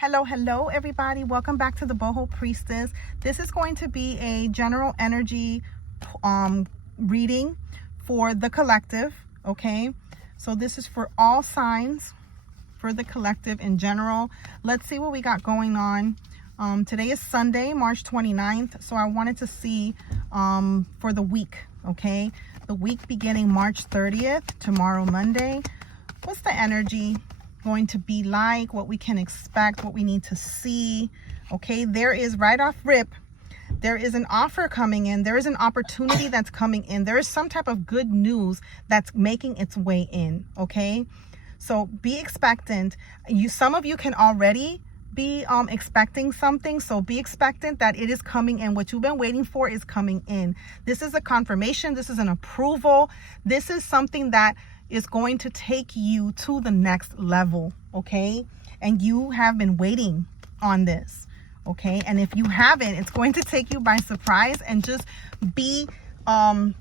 Hello everybody, welcome back to the Boho Priestess. This is going to be a general energy reading for the collective. Okay, so this is for all signs, for the collective in general. Let's see what we got going on. Today is Sunday, March 29th, so I wanted to see for the week. Okay, the week beginning March 30th, tomorrow Monday. What's the energy going to be like, what we can expect, what we need to see? Okay, there is, right off rip, there is an offer coming in, there is an opportunity that's coming in, there is some type of good news that's making its way in. Okay, so be expectant. Some of you can already be expecting something, so be expectant that it is coming in. What you've been waiting for is coming in. This is a confirmation, this is an approval, this is something that is going to take you to the next level. Okay, and you have been waiting on this. Okay, and if you haven't, it's going to take you by surprise, and just be on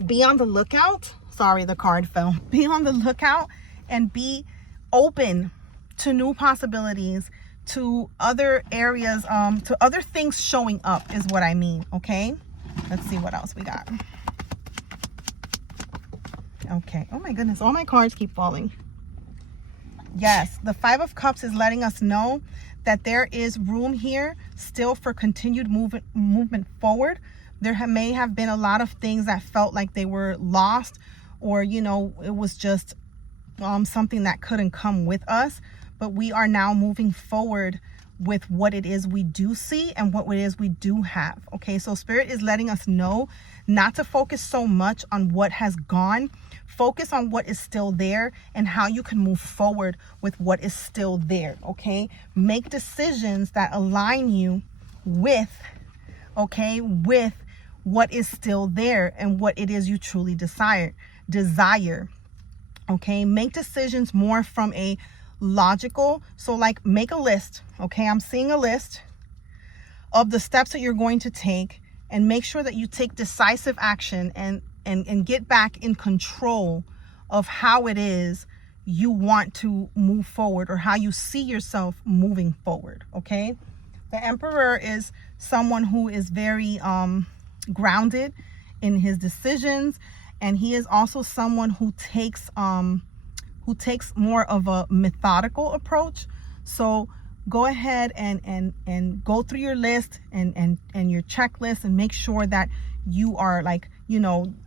the lookout. Sorry, the card fell. Be on the lookout and be open to new possibilities, to other areas, to other things showing up is what I mean. Okay, let's see what else we got. Okay, oh my goodness, all my cards keep falling. Yes, the Five of Cups is letting us know that there is room here still for continued movement forward. There may have been a lot of things that felt like they were lost, or it was just something that couldn't come with us, but we are now moving forward with what it is we do see and what it is we do have. Okay, so Spirit is letting us know not to focus so much on what has gone. Focus on what is still there and how you can move forward with what is still there. Okay, make decisions that align you with what is still there and what it is you truly desire. Okay, make decisions more from a logical, so like make a list. Okay, I'm seeing a list of the steps that you're going to take, and make sure that you take decisive action and get back in control of how it is you want to move forward, or how you see yourself moving forward. Okay, the Emperor is someone who is very grounded in his decisions, and he is also someone who takes more of a methodical approach. So go ahead and go through your list and your checklist, and make sure that you are like,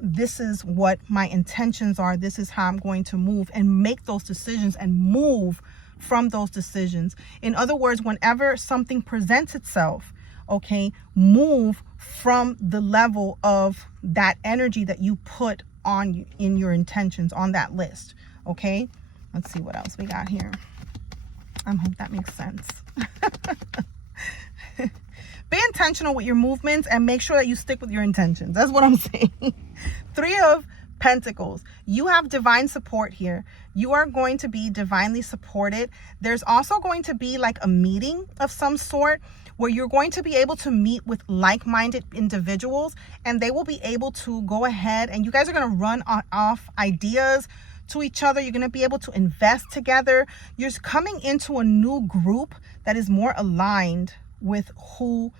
this is what my intentions are, this is how I'm going to move, and make those decisions and move from those decisions. In other words, whenever something presents itself, okay, move from the level of that energy that you put on in your intentions on that list. Okay, let's see what else we got here. I hope that makes sense. Be intentional with your movements and make sure that you stick with your intentions. That's what I'm saying. Three of Pentacles. You have divine support here. You are going to be divinely supported. There's also going to be like a meeting of some sort where you're going to be able to meet with like-minded individuals, and they will be able to go ahead, and you guys are going to run off ideas to each other. You're going to be able to invest together. You're coming into a new group that is more aligned with who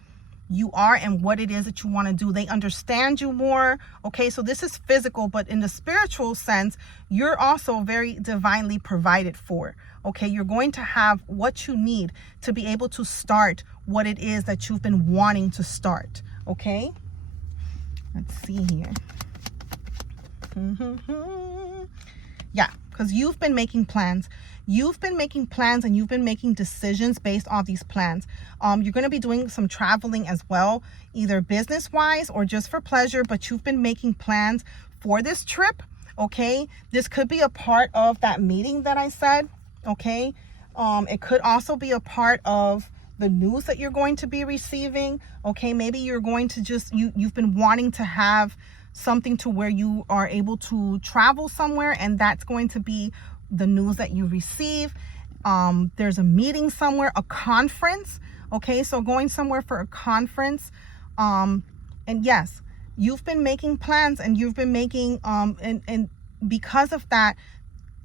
you are and what it is that you want to do. They understand you more. Okay, so this is physical, but in the spiritual sense, you're also very divinely provided for. Okay, you're going to have what you need to be able to start what it is that you've been wanting to start. Okay, let's see here. Yeah, because you've been making plans. You've been making plans and you've been making decisions based on these plans. You're going to be doing some traveling as well, either business-wise or just for pleasure, but you've been making plans for this trip. Okay, this could be a part of that meeting that I said. Okay, it could also be a part of the news that you're going to be receiving. Okay, maybe you're going to just, you've been wanting to have something to where you are able to travel somewhere, and that's going to be the news that you receive. There's a meeting somewhere, a conference. Okay, so going somewhere for a conference. And yes, you've been making plans, and you've been making and because of that,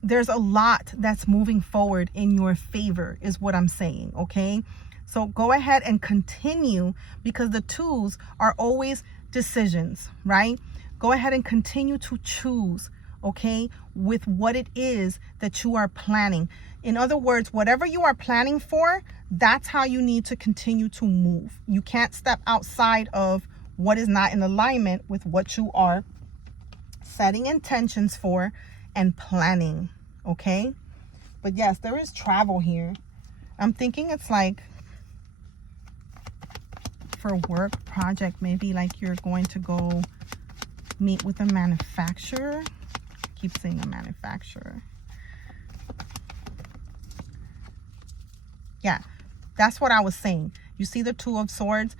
there's a lot that's moving forward in your favor is what I'm saying, okay? So go ahead and continue, because the twos are always decisions, right? Go ahead and continue to choose, okay, with what it is that you are planning. In other words, whatever you are planning for, that's how you need to continue to move. You can't step outside of what is not in alignment with what you are setting intentions for and planning, okay? But yes, there is travel here. I'm thinking it's like for work project, maybe like you're going to go meet with a manufacturer. Keep saying a manufacturer. Yeah, that's what I was saying. You see the Two of Swords?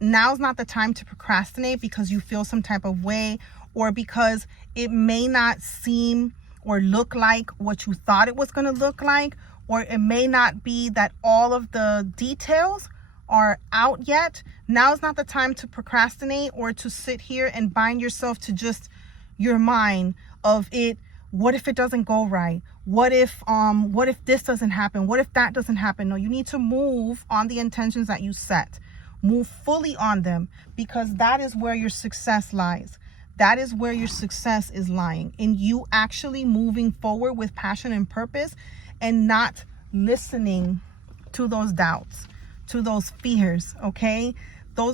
Now's not the time to procrastinate because you feel some type of way, or because it may not seem or look like what you thought it was going to look like, or it may not be that all of the details are out yet. Now's not the time to procrastinate or to sit here and bind yourself to just your mind of it. What if it doesn't go right? What if this doesn't happen? What if that doesn't happen? No, you need to move on the intentions that you set. Move fully on them, because that is where your success lies. That is where your success is lying, in you actually moving forward with passion and purpose, and not listening to those doubts, to those fears, okay?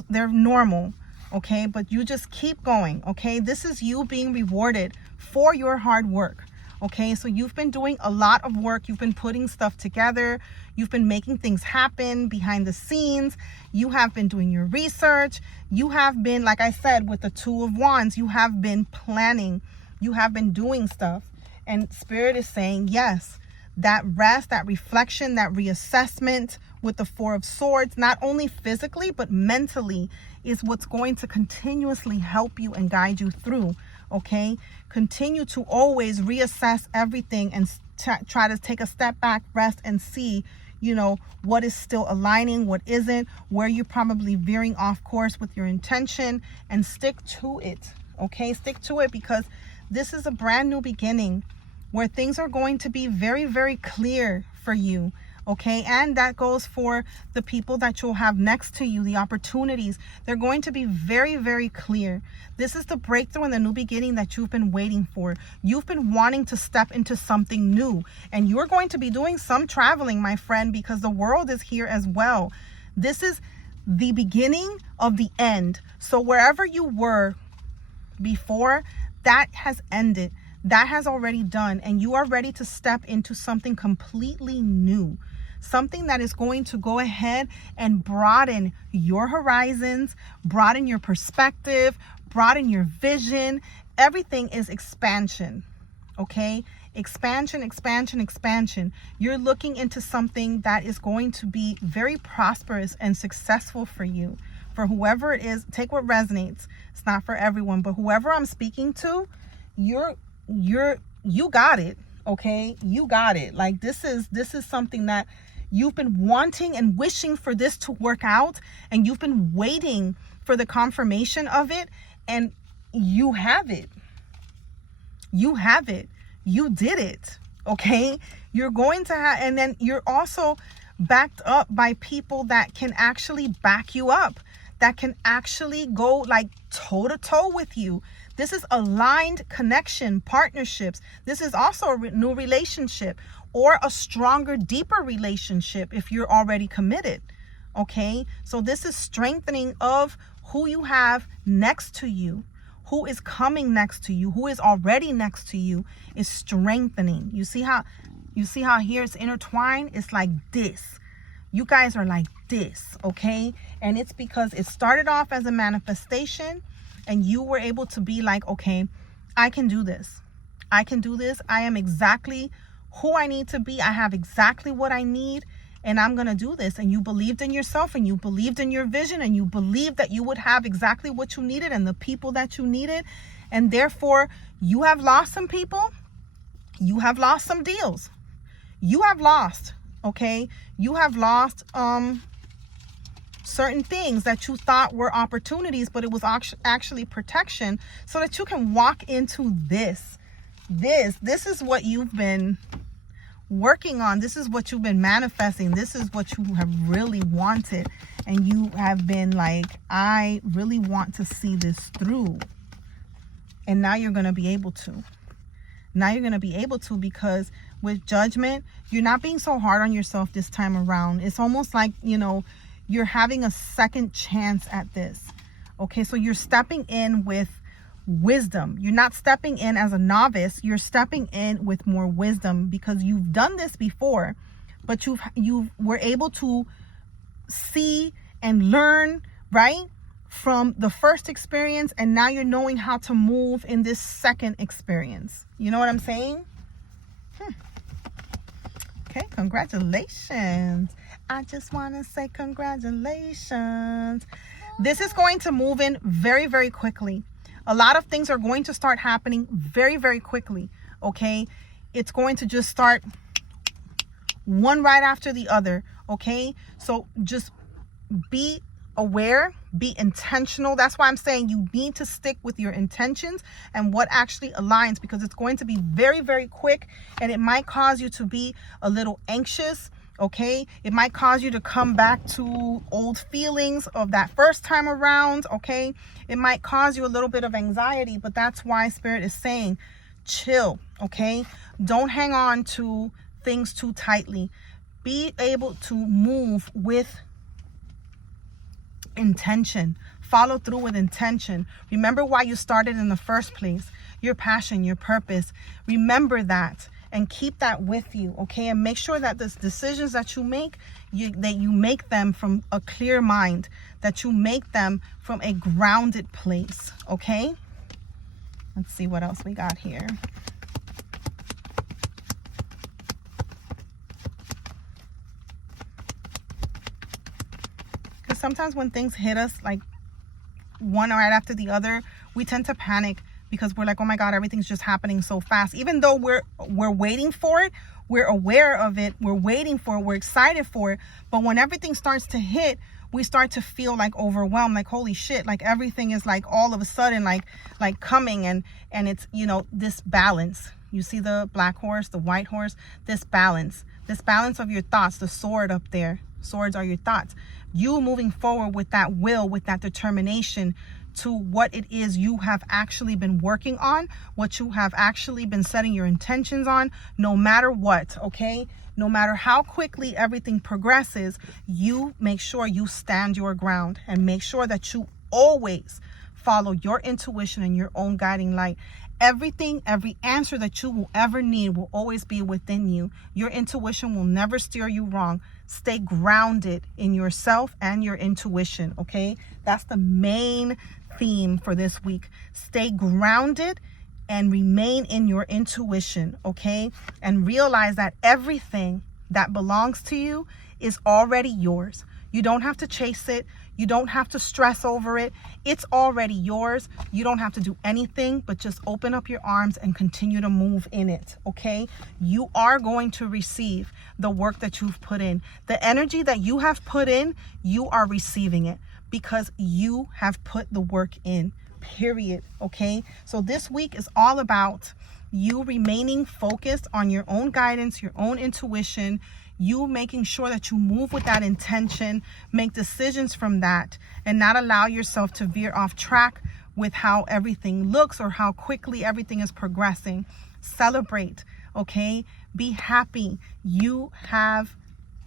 They're normal, okay? But you just keep going, okay? This is you being rewarded for your hard work, okay? So you've been doing a lot of work. You've been putting stuff together. You've been making things happen behind the scenes. You have been doing your research. You have been, like I said, with the Two of Wands, you have been planning. You have been doing stuff. And Spirit is saying, yes, that rest, that reflection, that reassessment with the Four of Swords, not only physically, but mentally, is what's going to continuously help you and guide you through, okay? Continue to always reassess everything and try to take a step back, rest, and see, you know, what is still aligning, what isn't, where you're probably veering off course with your intention, and stick to it, okay? Stick to it, because this is a brand new beginning where things are going to be very, very clear for you, okay? And that goes for the people that you'll have next to you, the opportunities. They're going to be very, very clear. This is the breakthrough and the new beginning that you've been waiting for. You've been wanting to step into something new, and you're going to be doing some traveling, my friend, because the world is here as well. This is the beginning of the end. So wherever you were before, that has ended. That has already done, and you are ready to step into something completely new. Something that is going to go ahead and broaden your horizons, broaden your perspective, broaden your vision. Everything is expansion, okay? Expansion, expansion, expansion. You're looking into something that is going to be very prosperous and successful for you. For whoever it is, take what resonates. It's not for everyone, but whoever I'm speaking to, you got it, okay? You got it. Like this is something that you've been wanting and wishing for this to work out, and you've been waiting for the confirmation of it, and you have it. You have it. You did it, okay? You're going to have, and then you're also backed up by people that can actually back you up, that can actually go like toe to toe with you. This is aligned connection, partnerships. This is also a new relationship, or a stronger, deeper relationship if you're already committed, okay? So this is strengthening of who you have next to you, who is coming next to you, who is already next to you, is strengthening. You see how here it's intertwined? It's like this. You guys are like this, okay? And it's because it started off as a manifestation, and you were able to be like, okay, I can do this. I can do this. I am exactly who I need to be. I have exactly what I need, and I'm going to do this. And you believed in yourself, and you believed in your vision, and you believed that you would have exactly what you needed and the people that you needed. And therefore, you have lost some people. You have lost some deals. You have lost, okay? You have lost certain things that you thought were opportunities, but it was actually protection, so that you can walk into this This is what you've been working on. This is what you've been manifesting. This is what you have really wanted. And you have been like, I really want to see this through. And now you're going to be able to. Now you're going to be able to, because with judgment, you're not being so hard on yourself this time around. It's almost like, you know, you're having a second chance at this. Okay, so you're stepping in with wisdom. You're not stepping in as a novice. You're stepping in with more wisdom, because you've done this before, but you were able to see and learn, right, from the first experience, and now you're knowing how to move in this second experience. You know what I'm saying? Okay, congratulations. I just want to say congratulations. This is going to move in very, very quickly. A lot of things are going to start happening very, very quickly. Okay, it's going to just start one right after the other. Okay, so just be aware, be intentional. That's why I'm saying you need to stick with your intentions and what actually aligns, because it's going to be very, very quick, and it might cause you to be a little anxious. Okay, it might cause you to come back to old feelings of that first time around. Okay, it might cause you a little bit of anxiety, but that's why Spirit is saying chill. Okay, don't hang on to things too tightly. Be able to move with intention. Follow through with intention. Remember why you started in the first place. Your passion, your purpose. Remember that and keep that with you. Okay, and make sure that the decisions that you make, that you make them from a clear mind, that you make them from a grounded place. Okay, let's see what else we got here. Sometimes when things hit us like one right after the other, we tend to panic, because we're like, oh my God, everything's just happening so fast. Even though we're waiting for it, we're aware of it, we're waiting for it, we're excited for it. But when everything starts to hit, we start to feel like overwhelmed, like holy shit, like everything is like all of a sudden like coming, and it's, you know, this balance. You see the black horse, the white horse, this balance of your thoughts, the sword up there. Swords are your thoughts. You moving forward with that will, with that determination to what it is you have actually been working on, what you have actually been setting your intentions on, no matter what. Okay, no matter how quickly everything progresses, you make sure you stand your ground, and make sure that you always follow your intuition and your own guiding light. Everything, every answer that you will ever need will always be within you. Your intuition will never steer you wrong. Stay grounded in yourself and your intuition, okay? That's the main theme for this week. Stay grounded and remain in your intuition, okay? And realize that everything that belongs to you is already yours. You don't have to chase it. You don't have to stress over it. It's already yours. You don't have to do anything but just open up your arms and continue to move in it, okay? You are going to receive the work that you've put in. The energy that you have put in, you are receiving it, because you have put the work in, period, okay? So this week is all about you remaining focused on your own guidance, your own intuition, you making sure that you move with that intention, make decisions from that, and not allow yourself to veer off track with how everything looks or how quickly everything is progressing. Celebrate, okay? Be happy. You have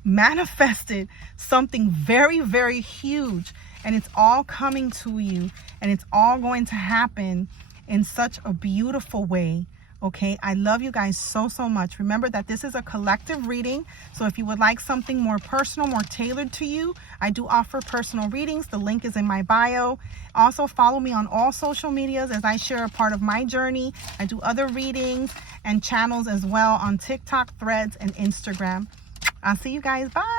manifested something very, very huge, and it's all coming to you, and it's all going to happen in such a beautiful way. Okay, I love you guys so, so much. Remember that this is a collective reading. So if you would like something more personal, more tailored to you, I do offer personal readings. The link is in my bio. Also follow me on all social medias as I share a part of my journey. I do other readings and channels as well on TikTok, Threads, and Instagram. I'll see you guys. Bye.